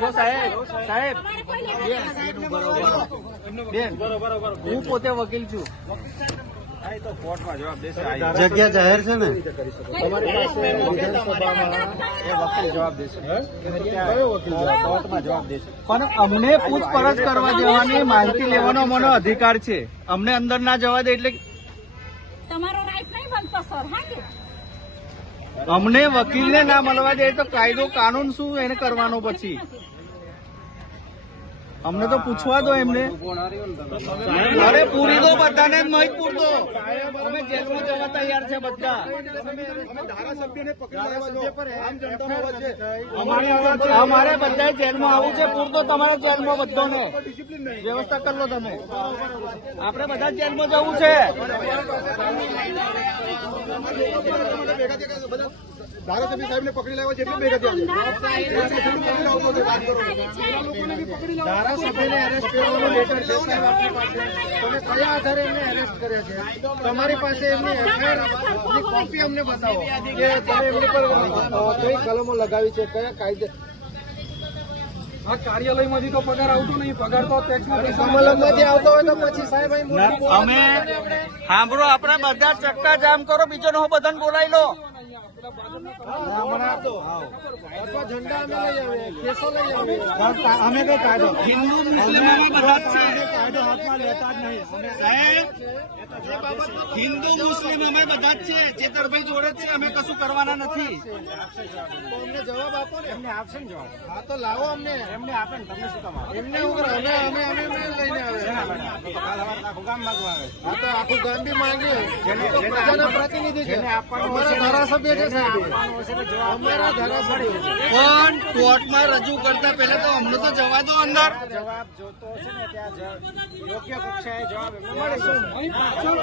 જો સાહેબ સાહેબ. બેન હું પોતે વકીલ છું. જગ્યા જાહેર છે ને? તમારી પાસે વિધાનસભામાં એ વકીલ જવાબ દેશે. કોર્ટમાં જવાબ દેશે. પણ અમને પૂછપરછ કરવા દેવાની માહિતી લેવાનો અમને અધિકાર છે. અમને અંદર ના જવા દે એટલે તમારો રાઈટ નહીં બનતો સર હા અમને વકીલને ના મળવા દે તો કાયદો કાનૂન શું એને કરવાનો પછી? અમને તો પૂછવા દો એમને. અરે પૂરી દો બધાને જ નહીં પૂરતો અમે જેલમાં જવા તૈયાર છે બધા. અમારે બધા જેલમાં આવવું છે. પૂરતો તમારે જેલમાં બધાને. વ્યવસ્થા કરી લો તમે. આપણે બધા જેલમાં જવું છે. ધારાસભ્ય સાહેબ ને પકડી લેવા જેટલું ભેગા ધારાસભ્યને એરેસ્ટ કરવાનો લેટર છે સાહેબ આપણી પાસે. તમે કયા આધારે એમને એરેસ્ટ કર્યા છે? તમારી પાસે એમની એફઆઈઆર કોપી અમને બતાવો. કે તમે એમની પર કઈ કલમો લગાવી છે? કયા કાયદે? આ કાર્યાલયમાંથી તો પગાર આવતો નહીં. પગાર તો ટેક્સના પૈસા આવતો હોય. તો પછી સાહેબ અમે સાંભળો આપણે બધા ચક્કા જામ કરો બીજો હું બધાને બોલાવી લો. અમે કઈ કાયદો હિન્દુ મુસ્લિમ અમે બધા જ છે. કાયદો હાથમાં લેતા જ નહીં. હિન્દુ મુસ્લિમ અમે બધા જ છે. ચેતરભાઈ જોડે જ છે. અમે કશું કરવાના નથી. અમને જવાબ આપો ને. એમને આપશે ને જવાબ. હા તો લાવો અમને. એમને આપે ને તમને શું કામ એમને હું અમે અમે અમે લઈને આવે. હા તો આખું ગામ બી માંગ્યું પ્રજાના પ્રતિનિધિ છે. ધારાસભ્ય છે સાહેબ. પણ કોર્ટમાં રજૂ કરતા પહેલા તો અમને તો જવા દો અંદર જવાબ જોતો હશે ને ત્યાં યોગ્ય કક્ષાએ જવાબ ના?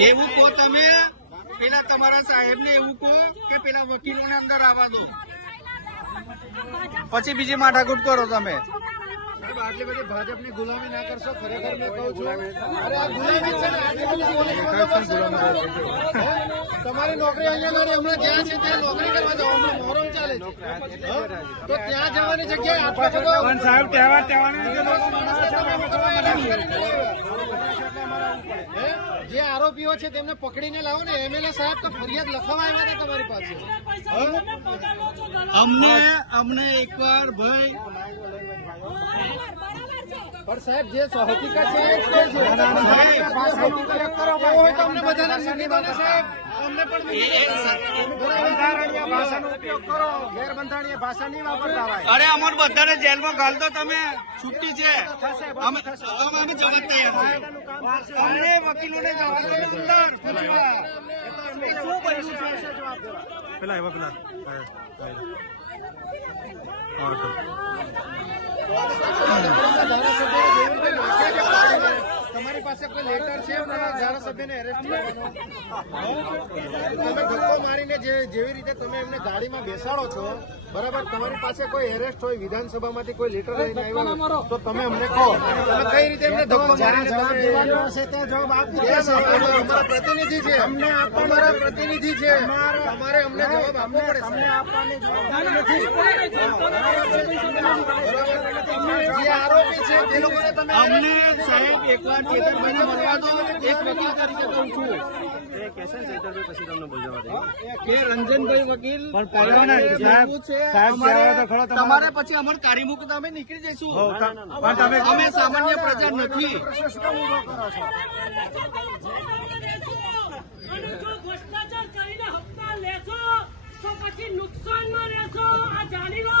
એવું કહો તમે પેલા તમારા સાહેબને એવું કહો કે પેલા વકીલોને અંદર આવવા દો પછી બીજી માથાકૂટ કરો તમે સાહેબ, આટલી બધી ભાજપની ગુલામી ના કરશો ખરેખર મેં કહું છું. અરે આ ગુલામી છે ને આટલી બધી પોલીસ બંદોબસ્ત છે. ને. હે? તમારી નોકરી અહીંયા આગળ હમણાં જ્યાં છે ત્યાં નોકરી કરવા હમણાં મોહરમ ચાલે છે. તો ત્યાં જવાની જગ્યાએ સાહેબ તહેવાર? જે આરોપીઓ છે તેમને પકડીને લાવો ને એમએલએ સાહેબ તો ફરિયાદ લખવા આવ્યા હતા તમારી પાસે. અમને અમને એકવાર ભાઈ પણ સાહેબ જે હકીકત છે એ જ છે ભાષાનો ઉપયોગ કરો હોય તો અમને બધાને સંગી બને સાહેબ અમને પણ બંધારણીય ભાષાનો ઉપયોગ કરો ગેરબંધારણીય ભાષા નહીં વાપરતા હોય અરે અમર બધાને જેલમાં ગાલ દો તમે છુટ્ટી છે અમે દો અંદર ફરવા. શું બન્યું છે તમારી પાસે કોઈ લેટર છે અમારા ધારાસભ્યને એરેસ્ટ કરવાનો તમે ધક્કો મારીને જેવી રીતે તમે એમને ગાડીમાં બેસાડો છો બરાબર તમારી પાસે કોઈ એરેસ્ટ હોય વિધાનસભામાંથી કોઈ લેટર લઈને આવ્યો તો તમે અમને કહો તમે કઈ રીતે એમને ધક્કો મારીને જવાબ દેવાનો હશે તે જવાબ આપી અમારા પ્રતિનિધિ છે અમને અમારા પ્રતિનિધિ છે તમારે અમને જવાબ આપવો પડે અમને આપવાની જવાબ નથી જે આરોપી છે તે લોકોને તમે અમને સાહેબ એકવાર ચેતનભાઈને મળવા દો એક વકીલ તરીકે કહું છું. કે રંજનભાઈ વકીલ એવું છે અમારે- તમારે પછી અમર કાઢી મૂકો તો અમે નીકળી જઈશું. અમે સામાન્ય પ્રજા નથી. અને જો ભ્રષ્ટાચાર કરીને હપ્તા લેશો તો પછી નુકસાનમાં રહેશો આ જાણી લો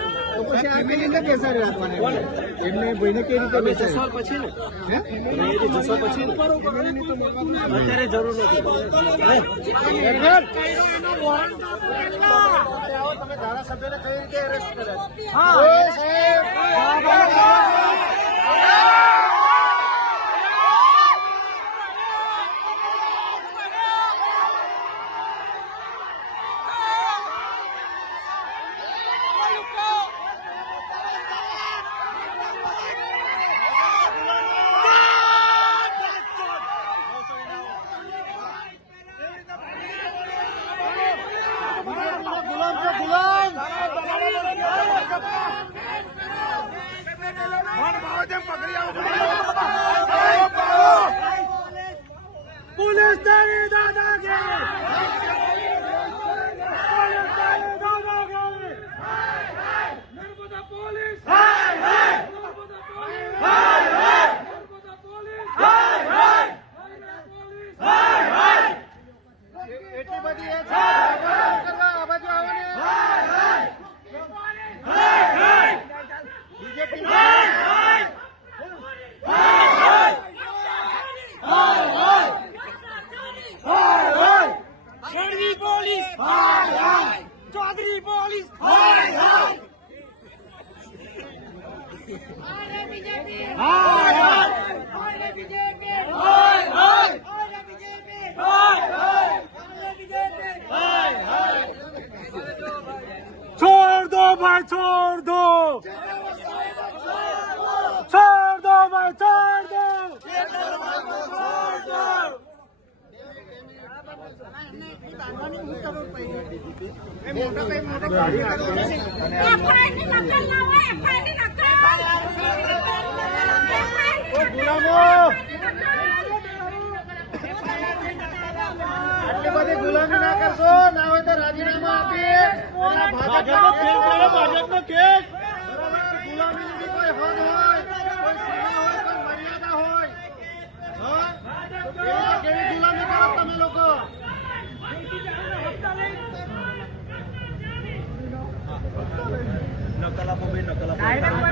પછી આ કઈ રીતે બેસાડી રાખવાના એમને? ભાઈને કઈ રીતે બેસાડી? પછી અત્યારે જરૂર ધારાસભ્યને કઈ રીતે એરેસ્ટ કર્યા સાહેબ પોલીસ તારી દાદાગીરી vai tordo! Tordo vai tordo! મોટા ઓલા ભાજપનો કેસ ગુલામીની કોઈ હદ હોય કોઈ સીમા હોય કોઈ મર્યાદા હોય કેવી ગુલામી કરો તમે લોકો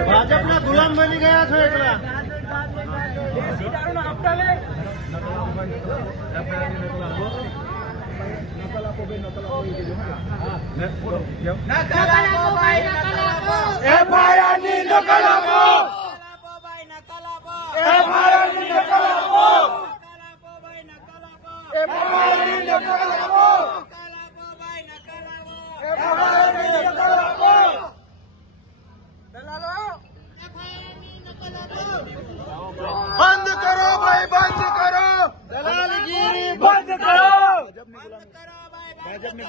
ભાજપના ગુલામ બની ગયા છો એકલા. એફઆઈઆરની નકલ આપો એફઆઈઆરની નકલ આપો એફઆઈઆર નકલ આપો એફઆઈઆર નકલ આપો બંધ કરો ભાઈ બંધ કરો દલાલગીરી બંધ કરો ભાજપની ગુલામી બંધ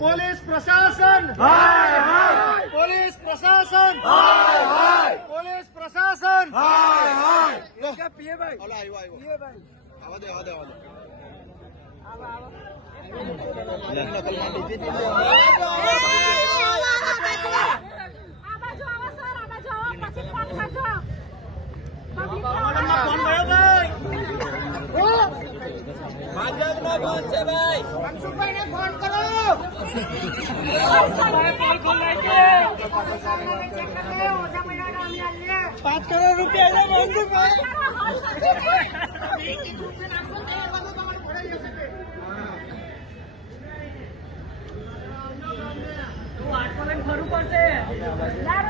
પોલીસ પ્રશાસન! હાય હાય! પોલીસ પ્રશાસન! હાય હાય! પોલીસ પ્રશાસન! હાય હાય! લો. કે પીએ ભાઈ. ઓલા આવ્યો આવ્યો પીએ ભાઈ. આવા દે આવા દે આવા દે. નકલ માંડી દીધી મનસુખભાઈ ને ફોન કરો. પાંચ કરોડ રૂપિયા ખરું લેવા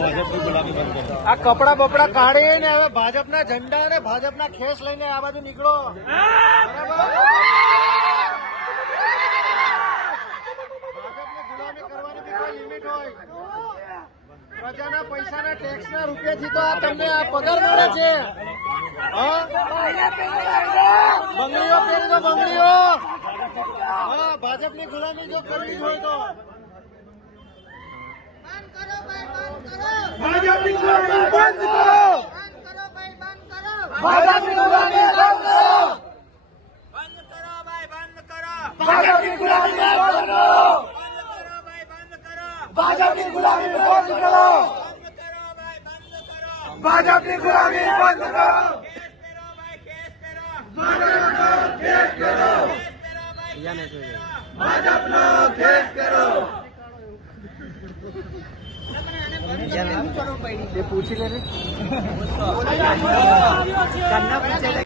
આ કપડા બપડા કાઢી ને હવે ભાજપના ઝંડા અને ભાજપના ખેસ લઈને આ બાજુ નીકળો. પ્રજાના પૈસાના ટેક્સના રૂપિયાથી તો આ તમને આ પગાર છે. હા? ભાજપની ગુલામી જો કરવી હોય તો. ભાજપની ગુલામી બંધ કરો. ભાજપની ગુલામી બંધ કરો. ભાજપની ગુલામી બંધ કરો. ભાજપની ગુલામી બંધ કરો. ભાજપની ગુલામી બંધ કરો. એ પૂછી લે રે આવ્યો છે